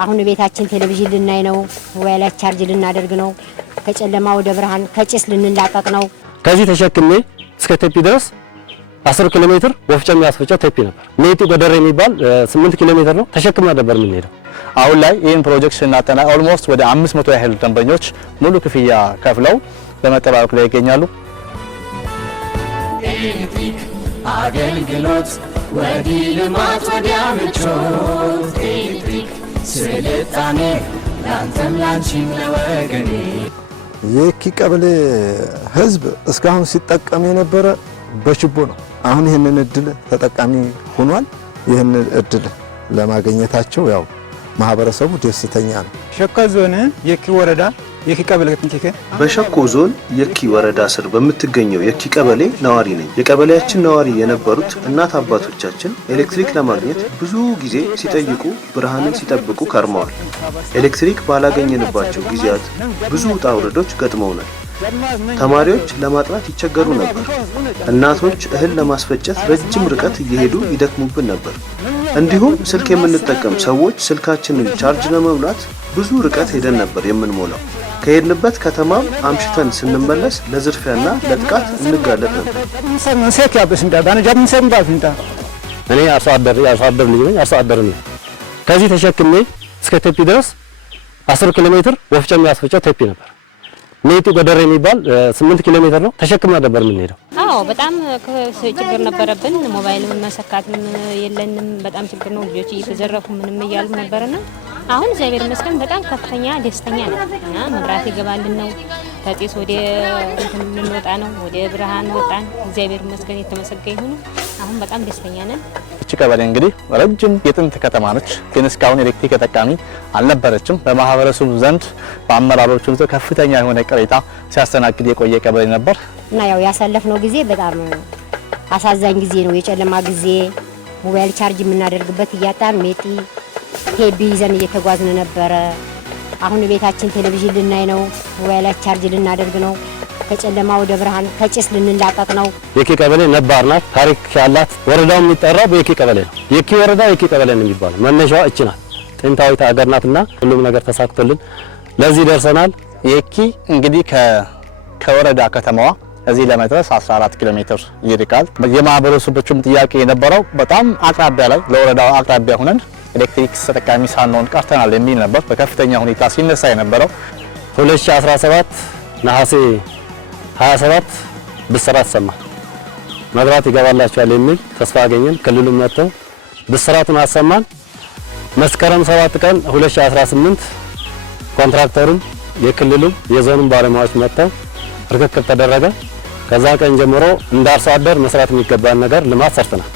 አሁን ቤታችን ቴሌቪዥን ልናይ ነው፣ ሞባይላችን ቻርጅ ልናደርግ ነው፣ ከጨለማ ወደ ብርሃን ከጭስ ልንላቀቅ ነው። ከዚህ ተሸክሜ እስከ ቴፒ ድረስ 10 ኪሎ ሜትር ወፍጮ የሚያስፈጨው ቴፒ ነበር። ሜጢ ጎደሬ የሚባል 8 ኪሎ ሜትር ነው ተሸክማ ነበር የምንሄደው። አሁን ላይ ይህን ፕሮጀክት ስናጠና ኦልሞስት ወደ 500 ያህል ደንበኞች ሙሉ ክፍያ ከፍለው በመጠባበቅ ላይ ይገኛሉ። ኤሌክትሪክ አገልግሎት ወዲህ ልማት ወዲያ ምቾት ኤሌክትሪክ ስልጣኔ ላንተም ላንቺም ለወገኔ። የኪ ቀበሌ ህዝብ እስካሁን ሲጠቀም የነበረ በችቦ ነው። አሁን ይህንን እድል ተጠቃሚ ሆኗል። ይህንን እድል ለማግኘታቸው ያው ማህበረሰቡ ደስተኛ ነው። ሸካ ዞን የኪ ወረዳ የኪ ቀበሌ በሸኮ ዞን የኪ ወረዳ ስር በምትገኘው የኪ ቀበሌ ነዋሪ ነኝ። የቀበሌያችን ነዋሪ የነበሩት እናት አባቶቻችን ኤሌክትሪክ ለማግኘት ብዙ ጊዜ ሲጠይቁ ብርሃንን ሲጠብቁ ከርመዋል። ኤሌክትሪክ ባላገኘንባቸው ጊዜያት ብዙ ውጣ ውረዶች ገጥመውናል። ተማሪዎች ለማጥናት ይቸገሩ ነበር። እናቶች እህል ለማስፈጨት ረጅም ርቀት እየሄዱ ይደክሙብን ነበር። እንዲሁም ስልክ የምንጠቀም ሰዎች ስልካችንን ቻርጅ ለመሙላት ብዙ ርቀት ሄደን ነበር የምንሞላው። ከሄድንበት ከተማም አምሽተን ስንመለስ ለዝርፊያና ለጥቃት እንጋለጥ ነበር። እኔ አርሶ አደር ልጅ ነኝ። አርሶ አደር ነኝ። ከዚህ ተሸክሜ እስከ ቴፒ ድረስ 10 ኪሎ ሜትር ወፍጮ የሚያስፈጨው ቴፒ ነበር። ሜጢ ጎደሬ የሚባል 8 ኪሎ ሜትር ነው ተሸክማ ነበር የምንሄደው። አዎ በጣም ችግር ነበረብን። ሞባይል መሰካትም የለንም። በጣም ችግር ነው። ልጆች እየተዘረፉ ምንም እያሉ ነበርና አሁን እግዚአብሔር ይመስገን በጣም ከፍተኛ ደስተኛ ነን እና መብራት ይገባልን ነው። ከጤስ ወደ እንትን ልንወጣ ነው፣ ወደ ብርሃን ወጣን። እግዚአብሔር ይመስገን የተመሰገነ ይሁን። አሁን በጣም ደስተኛ ነን። እቺ ቀበሌ እንግዲህ ረጅም የጥንት ከተማ ነች፣ ግን እስካሁን ኤሌክትሪክ ተጠቃሚ አልነበረችም። በማህበረሰቡ ዘንድ በአመራሮቹ ዘንድ ከፍተኛ የሆነ ቅሬታ ሲያስተናግድ የቆየ ቀበሌ ነበር እና ያው ያሳለፍነው ጊዜ በጣም አሳዛኝ ጊዜ ነው። የጨለማ ጊዜ ሞባይል ቻርጅ የምናደርግበት እያጣን ሜጢ ቴቢ ይዘን እየተጓዝን ነበረ። አሁን ቤታችን ቴሌቪዥን ልናይ ነው፣ ሞባይላችን ቻርጅ ልናደርግ ነው፣ ከጨለማ ወደ ብርሃን ከጭስ ልንላቀቅ ነው። የኪ ቀበሌ ነባር ናት፣ ታሪክ ያላት። ወረዳው የሚጠራው በየኪ ቀበሌ ነው። የኪ ወረዳ የኪ ቀበሌ ነው የሚባለው። መነሻዋ እቺ ናት። ጥንታዊት ሀገር ናትና ሁሉም ነገር ተሳክቶልን ለዚህ ደርሰናል። የኪ እንግዲህ ከወረዳ ከተማዋ እዚህ ለመድረስ 14 ኪሎ ሜትር ይርቃል። የማህበረሰቦቹም ጥያቄ የነበረው በጣም አቅራቢያ ላይ ለወረዳው አቅራቢያ ሆነን ኤሌክትሪክ ተጠቃሚ ሳንሆን ቀርተናል የሚል ነበር በከፍተኛ ሁኔታ ሲነሳ የነበረው። 2017 ነሐሴ 27 ብስራት ሰማ መብራት ይገባላችኋል የሚል ተስፋ አገኘን። ክልሉም መጥተው ብስራቱን አሰማን። መስከረም 7 ቀን 2018 ኮንትራክተሩም የክልሉም የዞኑም ባለሙያዎች መጥተው ርክክብ ተደረገ። ከዛ ቀን ጀምሮ እንደ አርሶ አደር መስራት የሚገባን ነገር ልማት ሰርተናል።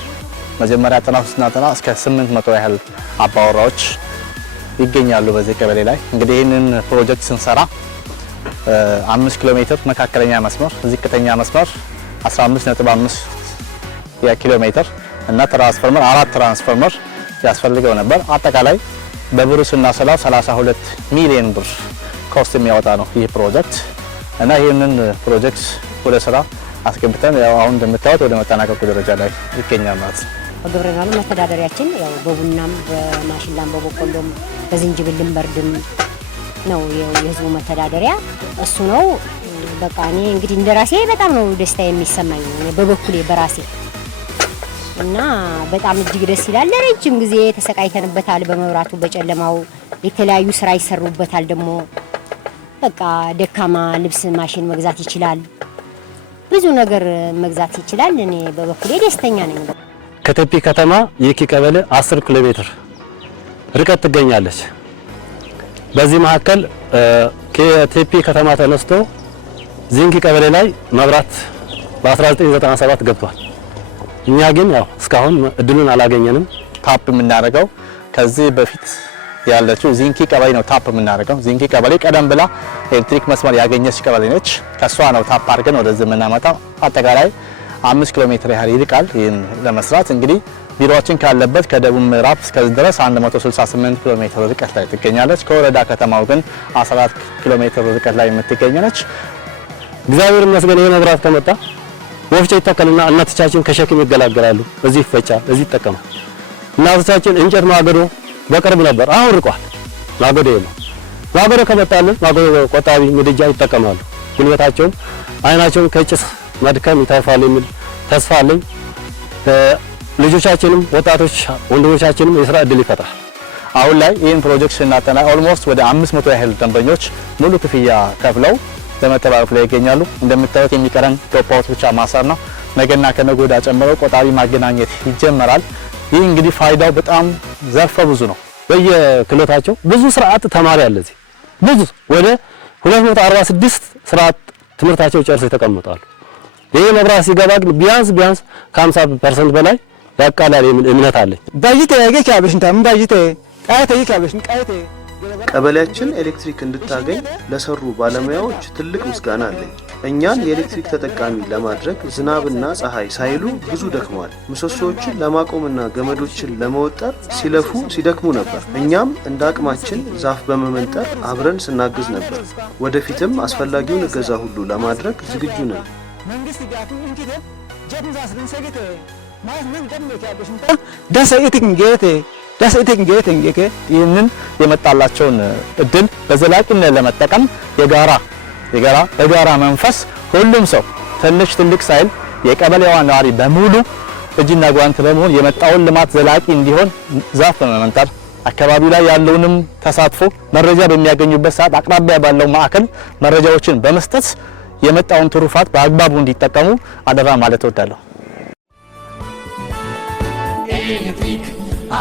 መጀመሪያ ጥናት ስናጠና እስከ 800 ያህል አባወራዎች ይገኛሉ በዚህ ቀበሌ ላይ። እንግዲህ ይህንን ፕሮጀክት ስንሰራ 5 ኪሎ ሜትር መካከለኛ መስመር፣ ዝቅተኛ መስመር 15.5 ኪሎ ሜትር እና ትራንስፎርመር 4 ትራንስፎርመር ያስፈልገው ነበር። አጠቃላይ በብር ስናሰላው 32 ሚሊዮን ብር ኮስት የሚያወጣ ነው ይህ ፕሮጀክት እና ይህንን ፕሮጀክት ወደ ስራ አስገብተን ያው አሁን እንደምታዩት ወደ መጠናቀቁ ደረጃ ላይ ይገኛል ማለት ነው። ግብርናው መተዳደሪያችን ያው በቡናም በማሽላም በበቆሎም በዝንጅብልም በርድም ነው የህዝቡ መተዳደሪያ እሱ ነው። በቃ እኔ እንግዲህ እንደራሴ በጣም ነው ደስታ የሚሰማኝ በበኩሌ በራሴ እና በጣም እጅግ ደስ ይላል። ለረጅም ጊዜ ተሰቃይተንበታል። በመብራቱ በጨለማው የተለያዩ ስራ ይሰሩበታል። ደግሞ በቃ ደካማ ልብስ ማሽን መግዛት ይችላል፣ ብዙ ነገር መግዛት ይችላል። እኔ በበኩሌ ደስተኛ ነኝ። ከቴፒ ከተማ የኪ ቀበሌ 10 ኪሎ ሜትር ርቀት ትገኛለች። በዚህ መካከል ከቴፒ ከተማ ተነስቶ ዚንኪ ቀበሌ ላይ መብራት በ1997 ገብቷል። እኛ ግን ያው እስካሁን እድሉን አላገኘንም። ታፕ የምናደርገው ከዚህ በፊት ያለችው ዚንኪ ቀበሌ ነው። ታፕ የምናደርገው ዚንኪ ቀበሌ ቀደም ብላ ኤሌክትሪክ መስመር ያገኘች ቀበሌ ነች። ከሷ ነው ታፕ አድርገን ወደዚህ የምናመጣው። አጠቃላይ 5 ኪሎ ሜትር ያህል ይርቃል። ይህን ለመስራት እንግዲህ ቢሮአችን ካለበት ከደቡብ ምዕራብ እስከዚህ ድረስ 168 ኪሎ ሜትር ርቀት ላይ ትገኛለች። ከወረዳ ከተማው ግን 14 ኪሎ ሜትር ርቀት ላይ የምትገኝ ነች። እግዚአብሔር ይመስገን ይሄ መብራት ከመጣ ወፍጮ ይተከልና እናቶቻችን ከሸክም ይገላገላሉ። እዚህ ይፈጫል፣ እዚህ ይጠቀማል። እናቶቻችን እንጨት ማገዶ በቅርብ ነበር፣ አሁን ርቋል። ማገዶ የለም። ማገዶ ከመጣልን ማገዶ ቆጣቢ ምድጃ ይጠቀማሉ። ጉልበታቸውም አይናቸውም ከጭስ መድከም ይተርፋል የሚል ተስፋ አለኝ። ልጆቻችንም ወጣቶች ወንድሞቻችንም የስራ እድል ይፈጥራል። አሁን ላይ ይህን ፕሮጀክት ስናጠና ኦልሞስት ወደ 500 ያህል ደንበኞች ሙሉ ክፍያ ከፍለው በመተባበቅ ላይ ይገኛሉ። እንደምታዩት የሚቀረን ቶፓውት ብቻ ማሰር ነው። ነገና ከነገ ወዲያ ጨምረው ቆጣቢ ማገናኘት ይጀመራል። ይህ እንግዲህ ፋይዳው በጣም ዘርፈ ብዙ ነው። በየክሎታቸው ብዙ ስርዓት ተማሪ አለ እዚህ ብዙ ወደ 246 ስርዓት ትምህርታቸው ጨርሰው ተቀምጠዋል። ይሄ መብራት ሲገባ ግን ቢያንስ ከ50% በላይ ያቃላል የሚል እምነት አለኝ። ቀበሌያችን ኤሌክትሪክ እንድታገኝ ለሰሩ ባለሙያዎች ትልቅ ምስጋና አለኝ። እኛን የኤሌክትሪክ ተጠቃሚ ለማድረግ ዝናብና ፀሐይ ሳይሉ ብዙ ደክመዋል። ምሰሶዎችን ለማቆምና ገመዶችን ለመወጠር ሲለፉ ሲደክሙ ነበር። እኛም እንደ አቅማችን ዛፍ በመመንጠር አብረን ስናግዝ ነበር። ወደፊትም አስፈላጊውን እገዛ ሁሉ ለማድረግ ዝግጁ ነን። ይህንን የመጣላቸውን እድል በዘላቂነት ለመጠቀም በጋራ መንፈስ ሁሉም ሰው ትልቅ ሳይል የቀበሌዋ ነዋሪ በሙሉ እጅና ጓንት በመሆን የመጣውን ልማት ዘላቂ እንዲሆን ዛፍ በመመንጠር አካባቢው ላይ ያለውንም ተሳትፎ መረጃ በሚያገኙበት ሰዓት አቅራቢያ ባለው ማዕከል መረጃዎችን በመስጠት የመጣውን ትሩፋት በአግባቡ እንዲጠቀሙ አደራ ማለት እወዳለሁ። ኤሌክትሪክ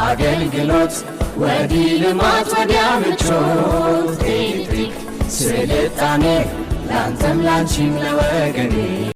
አገልግሎት ወዲህ ልማት ወዲያ ምቾት ኤሌክትሪክ ስልጣኔ ላንተም ላንቺም ለወገኔ